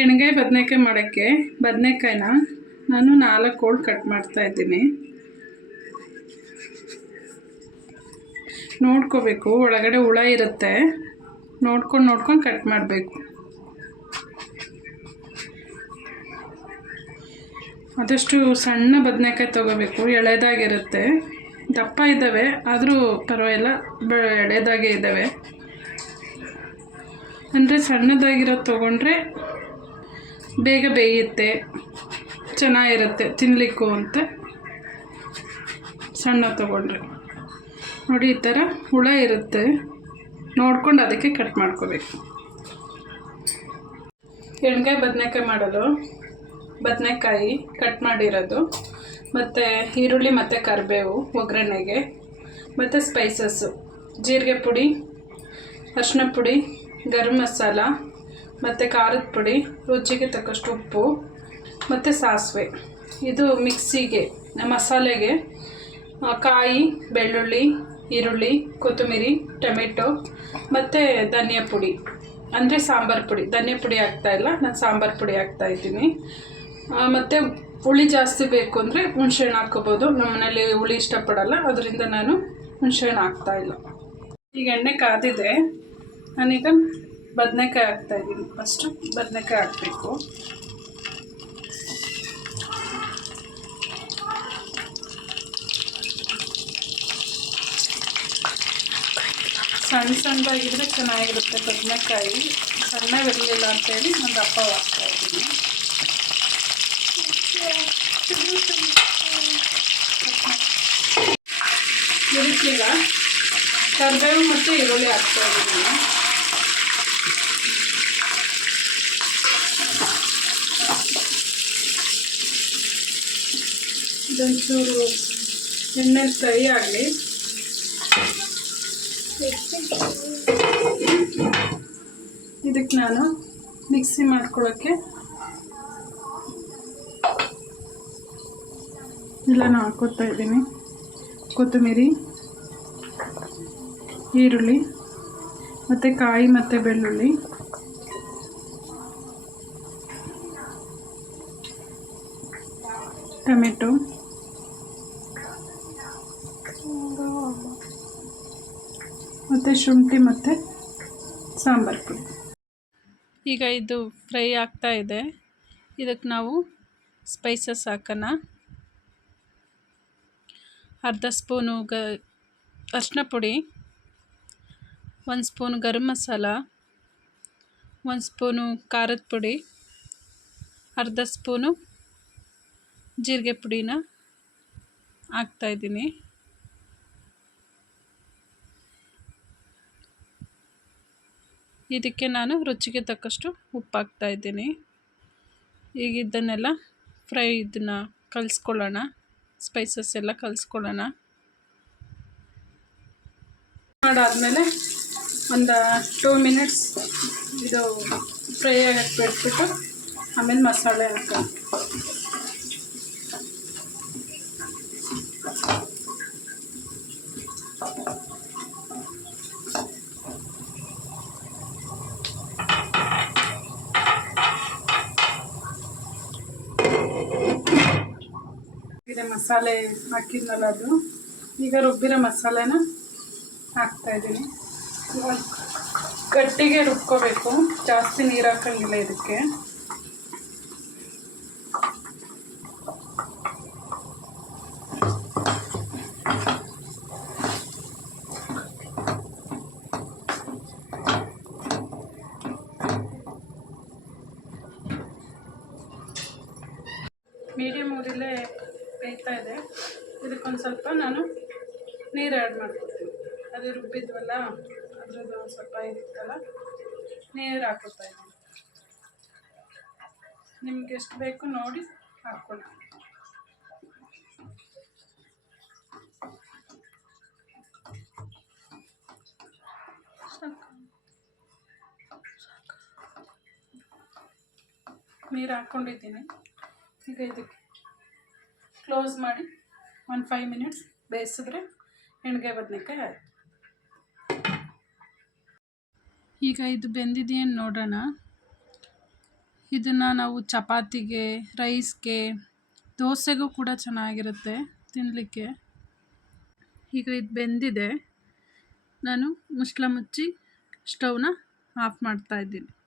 ಎಣ್ಗಾಯಿ ಬದನೆಕಾಯಿ ಮಾಡೋಕ್ಕೆ ಬದನೆಕಾಯಿನ ನಾನು 4 ಹೋಳು ಕಟ್ ಮಾಡ್ತಾಯಿದ್ದೀನಿ. ನೋಡ್ಕೋಬೇಕು, ಒಳಗಡೆ ಹುಳ ಇರುತ್ತೆ, ನೋಡ್ಕೊಂಡು ಕಟ್ ಮಾಡಬೇಕು. ಆದಷ್ಟು ಸಣ್ಣ ಬದನೆಕಾಯಿ ತೊಗೋಬೇಕು, ಎಳೆದಾಗಿರುತ್ತೆ. ದಪ್ಪ ಇದ್ದಾವೆ ಆದರೂ ಪರವಾಗಿಲ್ಲ, ಎಳೆದಾಗೆ ಇದ್ದಾವೆ. ಅಂದರೆ ಸಣ್ಣದಾಗಿರೋದು ತೊಗೊಂಡ್ರೆ ಬೇಗ ಬೇಯುತ್ತೆ, ಚೆನ್ನಾಗಿರುತ್ತೆ ತಿನ್ನಲಿಕ್ಕೂ ಅಂತ ಸಣ್ಣ ತೊಗೊಂಡ್ರೆ. ನೋಡಿ, ಈ ಥರ ಹುಳ ಇರುತ್ತೆ, ನೋಡ್ಕೊಂಡು ಅದಕ್ಕೆ ಕಟ್ ಮಾಡ್ಕೋಬೇಕು. ಎಣ್ಗಾಯಿ ಬದನೆಕಾಯಿ ಮಾಡಲು ಬದನೆಕಾಯಿ ಕಟ್ ಮಾಡಿರೋದು, ಮತ್ತು ಈರುಳ್ಳಿ ಮತ್ತು ಕರಿಬೇವು ಒಗ್ಗರಣೆಗೆ, ಮತ್ತು ಸ್ಪೈಸಸ್ಸು ಜೀರಿಗೆ ಪುಡಿ, ಅರಿಶಿನ ಪುಡಿ, ಗರಂ ಮಸಾಲ, ಮತ್ತು ಖಾರದ ಪುಡಿ, ರುಚಿಗೆ ತಕ್ಕಷ್ಟು ಉಪ್ಪು, ಮತ್ತು ಸಾಸಿವೆ. ಇದು ಮಿಕ್ಸಿಗೆ ಮಸಾಲೆಗೆ ಕಾಯಿ, ಬೆಳ್ಳುಳ್ಳಿ, ಈರುಳ್ಳಿ, ಕೊತ್ತಂಬರಿ, ಟೊಮೆಟೊ, ಮತ್ತು ಧನಿಯಾ ಪುಡಿ, ಅಂದರೆ ಸಾಂಬಾರು ಪುಡಿ. ಧನಿಯಾ ಪುಡಿ ಹಾಕ್ತಾಯಿಲ್ಲ, ನಾನು ಸಾಂಬಾರು ಪುಡಿ ಹಾಕ್ತಾಯಿದ್ದೀನಿ. ಮತ್ತು ಹುಳಿ ಜಾಸ್ತಿ ಬೇಕು ಅಂದರೆ ಹುಣಸೆಹಣ್ಣು ಹಾಕ್ಕೋಬೋದು. ನಮ್ಮ ಮನೇಲಿ ಹುಳಿ ಇಷ್ಟಪಡಲ್ಲ, ಅದರಿಂದ ನಾನು ಹುಣಸೆಹಣ್ಣು ಹಾಕ್ತಾಯಿಲ್ಲ. ಈಗ ಎಣ್ಣೆ ಕಾದಿದೆ, ನಾನೀಗ ಬದನೆಕಾಯಿ ಹಾಕ್ತಾಯಿದ್ದೀನಿ. ಫಸ್ಟು ಬದನೆಕಾಯಿ ಹಾಕಬೇಕು. ಸಣ್ಣದಾಗಿದ್ದರೆ ಚೆನ್ನಾಗಿರುತ್ತೆ ಬದನೆಕಾಯಿ. ಸಣ್ಣವಿರಲಿಲ್ಲ ಅಂತೇಳಿ ನಾನು ದಪ್ಪ ಹಾಕ್ತಾಯಿದ್ದೀನಿ. ಇದಕ್ಕೀಗ ಕರಿಬೇವು ಮತ್ತು ಈರುಳ್ಳಿ ಹಾಕ್ತಾಯಿದ್ದೀನಿ ನಾನು. ಇದೊಂಚೂರು ಎಣ್ಣೆ ಫ್ರೈ ಆಗಲಿ. ಇದಕ್ಕೆ ನಾನು ಮಿಕ್ಸಿ ಮಾಡ್ಕೊಳ್ಳೋಕ್ಕೆ ಎಲ್ಲನೂ ಹಾಕ್ಕೊತಾ ಇದ್ದೀನಿ. ಕೊತ್ತಂಬರಿ, ಈರುಳ್ಳಿ, ಮತ್ತು ಕಾಯಿ ಮತ್ತು ಬೆಳ್ಳುಳ್ಳಿ, ಟೊಮೆಟೊ, ಮತ್ತು ಶುಂಠಿ ಮತ್ತು ಸಾಂಬಾರು ಪುಡಿ. ಈಗ ಇದು ಫ್ರೈ ಆಗ್ತಾ ಇದೆ. ಇದಕ್ಕೆ ನಾವು ಸ್ಪೈಸಸ್ ಹಾಕೋಣ. ಅರ್ಧ ಸ್ಪೂನು ಅರಿಶಿನ ಪುಡಿ, 1 ಸ್ಪೂನು ಗರಂ ಮಸಾಲ, 1 ಸ್ಪೂನು ಖಾರದ ಪುಡಿ, ಅರ್ಧ ಸ್ಪೂನು ಜೀರಿಗೆ ಪುಡಿನ ಹಾಕ್ತಾಯಿದ್ದೀನಿ. ಇದಕ್ಕೆ ನಾನು ರುಚಿಗೆ ತಕ್ಕಷ್ಟು ಉಪ್ಪು ಹಾಕ್ತಾಯಿದ್ದೀನಿ. ಈಗ ಇದನ್ನೆಲ್ಲ ಇದನ್ನು ಕಲಿಸ್ಕೊಳ್ಳೋಣ, ಸ್ಪೈಸಸ್ ಎಲ್ಲ ಕಲಿಸ್ಕೊಳ್ಳೋಣ. ಮಾಡಾದಮೇಲೆ ಒಂದು 2 ಮಿನಿಟ್ಸ್ ಇದು ಫ್ರೈ ಆಗಕ್ಕೆ ಬಿಟ್ಬಿಟ್ಟು ಆಮೇಲೆ ಮಸಾಲೆ ಹಾಕೋಣ. ಇದೆ ಮಸಾಲೆ ಹಾಕಿದ್ನಲ್ಲ, ಅದು ಈಗ ರುಬ್ಬಿರೋ ಮಸಾಲೆನ ಹಾಕ್ತಾಯಿದ್ದೀನಿ. ಗಟ್ಟಿಗೆ ರುಬ್ಕೋಬೇಕು, ಜಾಸ್ತಿ ನೀರು ಹಾಕಂಗಿಲ್ಲ ಇದಕ್ಕೆ. ಮೀಡಿಯಮ್ ಊರಲ್ಲೇ ಬೇಯ್ತಾ ಇದೆ. ಇದಕ್ಕೊಂದು ಸ್ವಲ್ಪ ನಾನು ನೀರು ಆ್ಯಡ್ ಮಾಡ್ಕೊತೀನಿ. ಅದು ರುಬ್ಬಿದ್ವಲ್ಲ, ಅದ್ರದ್ದು ಸ್ವಲ್ಪ ಇರುತ್ತಲ್ಲ, ನೀರು ಹಾಕೋತಾ ಇದ್ದೀನಿ. ನಿಮ್ಗೆ ಎಷ್ಟು ಬೇಕು ನೋಡಿ ಹಾಕ್ಕೊಳ್ಳಿ. ನೀರು ಹಾಕ್ಕೊಂಡಿದ್ದೀನಿ. ಈಗ ಇದಕ್ಕೆ ಕ್ಲೋಸ್ ಮಾಡಿ 5 ಮಿನಿಟ್ಸ್ ಬೇಯಿಸಿದ್ರೆ ಎಣ್ಗಾಯಿ ಬದನೆಕಾಯಿ ಆಯಿತು. ಈಗ ಇದು ಬೆಂದಿದೆಯೇನು ನೋಡೋಣ. ಇದನ್ನು ನಾವು ಚಪಾತಿಗೆ, ರೈಸ್ಗೆ, ದೋಸೆಗೂ ಕೂಡ ಚೆನ್ನಾಗಿರುತ್ತೆ ತಿನ್ನಲಿಕ್ಕೆ. ಈಗ ಇದು ಬೆಂದಿದೆ. ನಾನು ಮುಚ್ಚಳ ಮುಚ್ಚಿ ಸ್ಟವ್ನ ಆಫ್ ಮಾಡ್ತಾಯಿದ್ದೀನಿ.